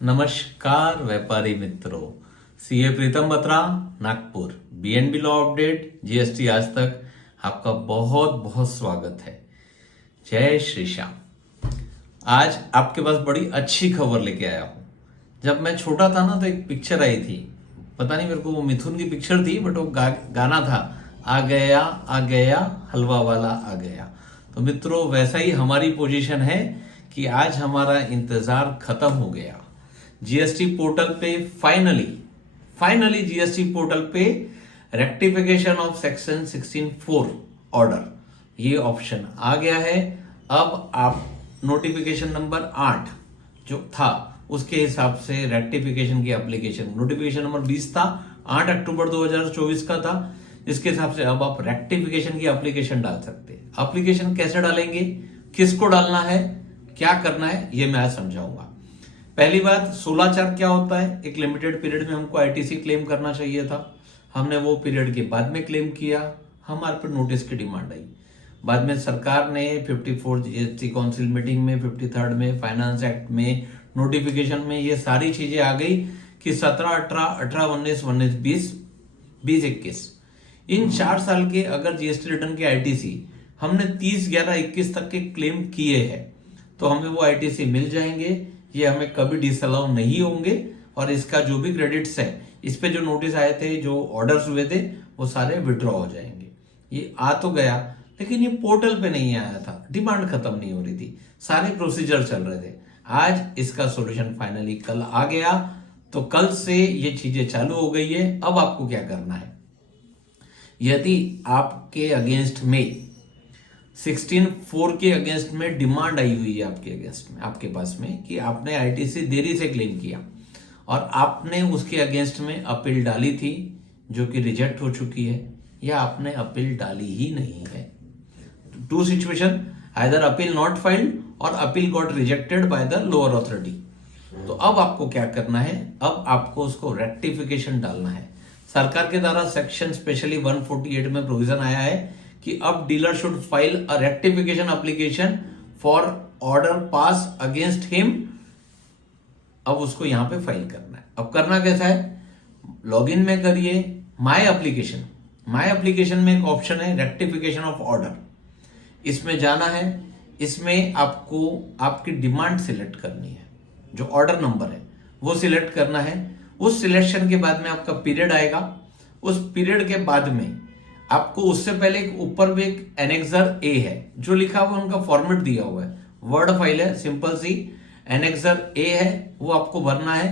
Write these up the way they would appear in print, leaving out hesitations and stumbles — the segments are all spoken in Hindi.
नमस्कार व्यापारी मित्रों, CA Pritam Batra, Nagpur, BNB law update, GST आज तक आपका बहुत बहुत स्वागत है। जय श्री श्याम। आज आपके पास बड़ी अच्छी खबर लेके आया हूं। जब मैं छोटा था ना तो एक पिक्चर आई थी, पता नहीं मेरे को वो मिथुन की पिक्चर थी, बट वो गाना था, आ गया हलवा वाला आ गया। तो मित्रों वैसा ही हमारी पोजीशन है कि आज हमारा इंतजार खत्म हो गया। जीएसटी पोर्टल पे फाइनली जीएसटी पोर्टल पे रेक्टिफिकेशन ऑफ सेक्शन 16(4) ऑर्डर ये ऑप्शन आ गया है। अब आप नोटिफिकेशन नंबर 8 जो था उसके हिसाब से रेक्टिफिकेशन की एप्लीकेशन, नोटिफिकेशन नंबर 20 था, 8 अक्टूबर 2024 का था। इसके हिसाब से अब आप रेक्टिफिकेशन की एप्लीकेशन डाल सकते हैं। एप्लीकेशन कैसे डालेंगे, किसको डालना है, क्या करना है, ये मैं आज समझाऊंगा। पहली बात, 16(4) क्या होता है? एक लिमिटेड पीरियड में हमको आईटीसी क्लेम करना चाहिए था, हमने वो पीरियड के बाद में क्लेम किया, हमारे पर नोटिस की डिमांड आई। बाद में सरकार ने 54 जीएसटी काउंसिल मीटिंग में, 53rd में, फाइनेंस एक्ट में, नोटिफिकेशन में ये सारी चीजें आ गई कि 17, 18, 18, 19, 20, 20, 21 इन 4 साल के अगर जीएसटी रिटर्न के आईटीसी हमने 30/11/21 तक के क्लेम किए हैं तो हमें वो आईटीसी मिल जाएंगे। ये हमें कभी डिसअलाउ नहीं होंगे और इसका जो भी क्रेडिट्स है, इस पे जो नोटिस आए थे, जो ऑर्डर्स हुए थे, वो सारे विड्रॉ हो जाएंगे। ये आ तो गया, लेकिन ये पोर्टल पे नहीं आया था, डिमांड खत्म नहीं हो रही थी, सारे प्रोसीजर चल रहे थे। आज इसका सॉल्यूशन फाइनली कल आ गया, तो कल से ये चीजें चालू हो गई है। अब आपको क्या करना है, यदि आपके अगेंस्ट में 16(4) के अगेंस्ट में डिमांड आई हुई है, आपके अगेंस्ट में, आपके पास में, कि आपने आईटीसी देरी से क्लेम किया और आपने उसके अगेंस्ट में अपील डाली थी जो कि रिजेक्ट हो चुकी है, या आपने अपील डाली ही नहीं है। Two situation, either appeal not filed और appeal got rejected by the lower authority. तो अब आपको क्या करना है, अब आपको उसको रेक्टिफिकेशन डालना है। सरकार के द्वारा सेक्शन स्पेशली 148 में प्रोविजन आया है कि अब dealer should file a rectification application for order pass against him. अब उसको यहां पे फाइल करना है। अब करना कैसा है, लॉगिन में करिए, माय एप्लीकेशन में एक ऑप्शन है रेक्टिफिकेशन ऑफ ऑर्डर, इसमें जाना है। इसमें आपको आपकी डिमांड सिलेक्ट करनी है, जो ऑर्डर नंबर है वो सिलेक्ट करना है। उस सिलेक्शन के बाद में आपका पीरियड आएगा। उस पीरियड के बाद में आपको उससे पहले एक ऊपर में एक एनेक्सर ए है, जो लिखा हुआ उनका फॉर्मेट दिया हुआ है, वर्ड फाइल है, सिंपल सी एनेक्सर ए है, वो आपको भरना है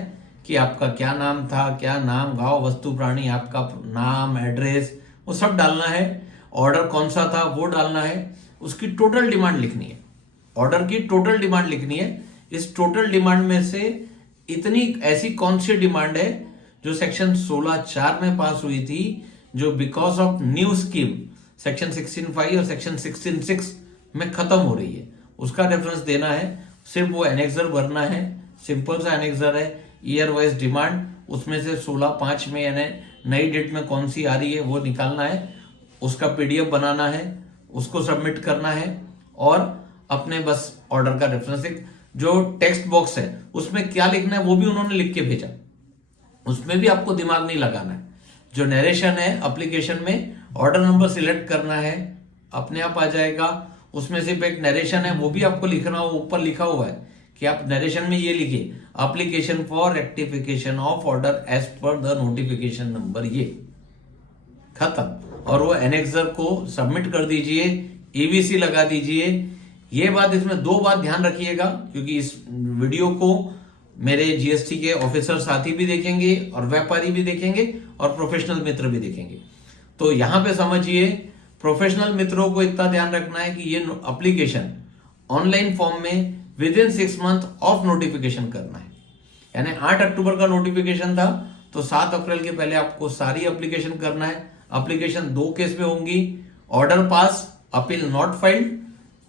कि आपका क्या नाम था, क्या नाम, गांव, वस्तु, प्राणी, आपका नाम, एड्रेस, वो सब डालना है। ऑर्डर कौन सा था वो डालना है। उसकी टोटल डिमांड लिखनी है, ऑर्डर की टोटल डिमांड लिखनी है। इस टोटल डिमांड में से इतनी ऐसी कौन सी डिमांड है जो सेक्शन 16(4) में पास हुई थी, जो because of new scheme section 16(5) और सेक्शन 16(6) में खत्म हो रही है, उसका रेफरेंस देना है। सिर्फ वो एनेक्सर भरना है, सिंपल सा एनेक्सर है, ईयर वाइज डिमांड, उसमें से 16(5) में यानी नई डेट में कौन सी आ रही है वो निकालना है, उसका पीडीएफ बनाना है, उसको सबमिट करना है और अपने बस ऑर्डर का रेफरेंस, एक जो टेक्स्ट बॉक्स है उसमें क्या लिखना है वो भी उन्होंने लिख के भेजा, उसमें भी आपको दिमाग नहीं लगाना है। जो नरेशन है एप्लीकेशन में, ऑर्डर नंबर सिलेक्ट करना है, अपने आप आ जाएगा। उसमें सिर्फ एक नरेशन है, वो भी आपको लिखना हो, ऊपर लिखा हुआ है कि आप नरेशन में ये लिखिए, application for rectification of order as per the notification number, ये खत्म। और वो एनेक्सर को सबमिट कर दीजिए, ईवीसी लगा दीजिए। ये बात, इसमें 2 बात ध्यान रखिएगा, क्योंकि इस वीडियो को मेरे जीएसटी के ऑफिसर साथी भी देखेंगे और व्यापारी भी देखेंगे और प्रोफेशनल मित्र भी देखेंगे। तो यहां पे समझिए, प्रोफेशनल मित्रों को इतना ध्यान रखना है कि ये एप्लीकेशन ऑनलाइन फॉर्म में with in 6 month of notification करना है। यानी 8 अक्टूबर का नोटिफिकेशन था, तो 7 अप्रैल के पहले आपको सारी एप्लीकेशन करना है। एप्लीकेशन 2 केस में होंगी, order pass, appeal not filed,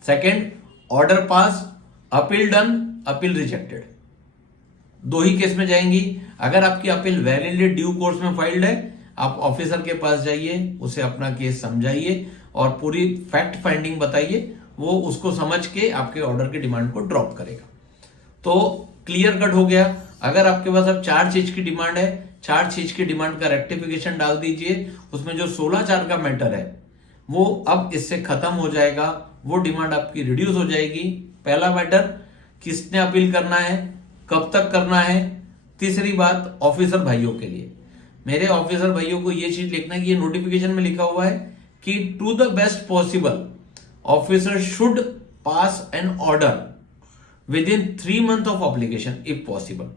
second order pass, appeal done, appeal rejected, 2 he case में जाएंगी। अगर आपकी अपील वैलिडली ड्यू कोर्स में फाइल्ड है, आप ऑफिसर के पास जाइए, उसे अपना केस समझाइए और पूरी फैक्ट फाइंडिंग बताइए, वो उसको समझ के आपके ऑर्डर की डिमांड को ड्रॉप करेगा। तो क्लियर कट हो गया। अगर आपके पास अब 4 चीज की डिमांड है, 4 चीज की डिमांड का रेक्टिफिकेशन डाल दीजिए। उसमें जो 16/4 का मैटर है वो अब इससे खत्म हो जाएगा, वो डिमांड आपकी रिड्यूस हो जाएगी। पहला मैटर, किसने अपील करना है, कब तक करना है। तीसरी बात, ऑफिसर भाइयों के लिए, मेरे ऑफिसर भाइयों को ये चीज लिखना है कि ये नोटिफिकेशन में लिखा हुआ है कि to the best possible officer should pass an order within 3 month of application if possible.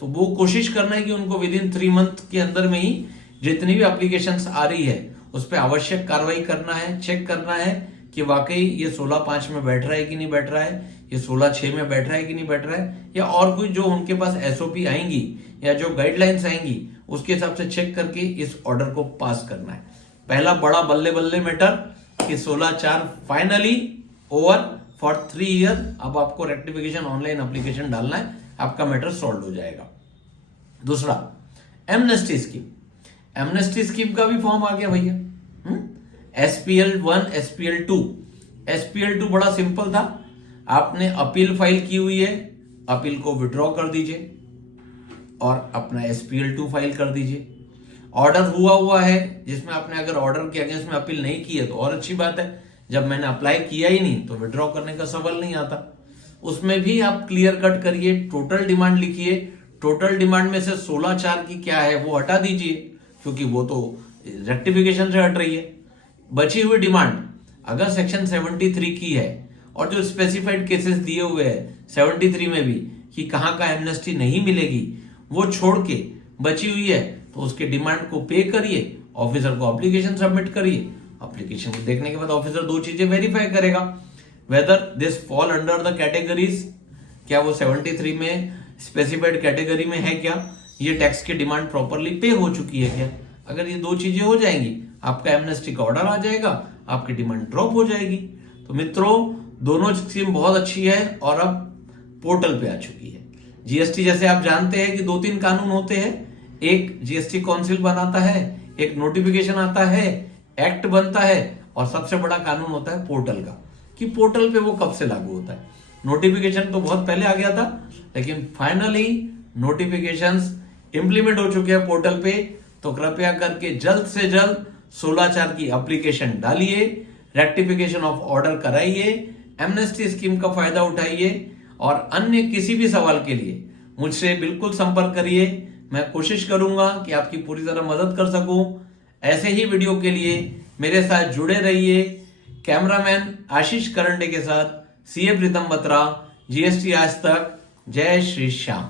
तो वो कोशिश करना है कि उनको विद इन 3 मंथ के अंदर में ही जितनी भी एप्लीकेशंस आ रही है उस पर आवश्यक कार्रवाई करना है, चेक करना है कि वाकई ये 16/5 में बैठ रहा है कि नहीं बैठ रहा है, ये 16/6 में बैठ रहा है कि नहीं बैठ रहा है, या और कोई जो उनके पास एसओपी आएंगी या जो गाइडलाइंस आएंगी उसके हिसाब से चेक करके इस ऑर्डर को पास करना है। पहला बड़ा बल्ले बल्ले मैटर कि 16/4 फाइनली ओवर फॉर 3 ईयर। अब आपको रेक्टिफिकेशन ऑनलाइन एप्लीकेशन डालना है, आपका मैटर सॉल्व हो जाएगा। दूसरा, एमनेस्टी स्कीम। एमनेस्टी स्कीम का भी फॉर्म आ गया भैया। SPL1, SPL2। SPL2 बड़ा सिंपल था, आपने अपील फाइल की हुई है, अपील को विड्रॉ कर दीजिए और अपना SPL2 फाइल कर दीजिए। ऑर्डर हुआ है जिसमें आपने अगर ऑर्डर के अगेंस्ट में अपील नहीं की है तो और अच्छी बात है, जब मैंने अप्लाई किया ही नहीं तो विड्रॉ करने का सवाल नहीं आता। उसमें भी आप क्लियर कट करिए, टोटल डिमांड लिखिए, टोटल डिमांड में से 16/4 की क्या है वो हटा दीजिए क्योंकि वो तो रेक्टिफिकेशन से हट रही है। बची हुई डिमांड अगर सेक्शन 73 की है और जो स्पेसिफाइड केसेस दिए हुए हैं 73 में भी कि कहाँ का एमनेस्टी नहीं मिलेगी, वो छोड़ के बची हुई है तो उसके डिमांड को पे करिए, ऑफिसर को एप्लीकेशन सबमिट करिए। एप्लीकेशन को देखने के बाद ऑफिसर 2 चीजें वेरीफाई करेगा, whether this fall under the categories, क्या वो 73 में स्पेसिफाइड कैटेगरी में है, क्या ये टैक्स की डिमांड प्रॉपरली पे हो चुकी है क्या। अगर ये 2 चीजें हो जाएंगी आपका एमनेस्टी का ऑर्डर आ जाएगा, आपकी डिमांड ड्रॉप हो जाएगी। तो मित्रों, दोनों स्कीम बहुत अच्छी है और अब पोर्टल पे आ चुकी है। जीएसटी जैसे आप जानते हैं कि 2-3 कानून होते हैं, एक जीएसटी काउंसिल बनाता है, एक नोटिफिकेशन आता है, एक्ट बनता है और सबसे बड़ा कानून होता है पोर्टल का, कि पोर्टल पे वो कब से लागू होता है। नोटिफिकेशन तो बहुत पहले आ गया था लेकिन फाइनली नोटिफिकेशंस इंप्लीमेंट हो चुके हैं पोर्टल पे। तो कृपया करके जल्द से जल्द 16/4 की एप्लीकेशन डालिए, रेक्टिफिकेशन ऑफ ऑर्डर कराइए, एमनेस्टी स्कीम का फायदा उठाइए और अन्य किसी भी सवाल के लिए मुझसे बिल्कुल संपर्क करिए। मैं कोशिश करूंगा कि आपकी पूरी तरह मदद कर सकूं। ऐसे ही वीडियो के लिए मेरे साथ जुड़े रहिए। कैमरामैन आशीष करंडे के साथ CA प्रीतम बत्रा, GST आज तक। जय श्री श्याम।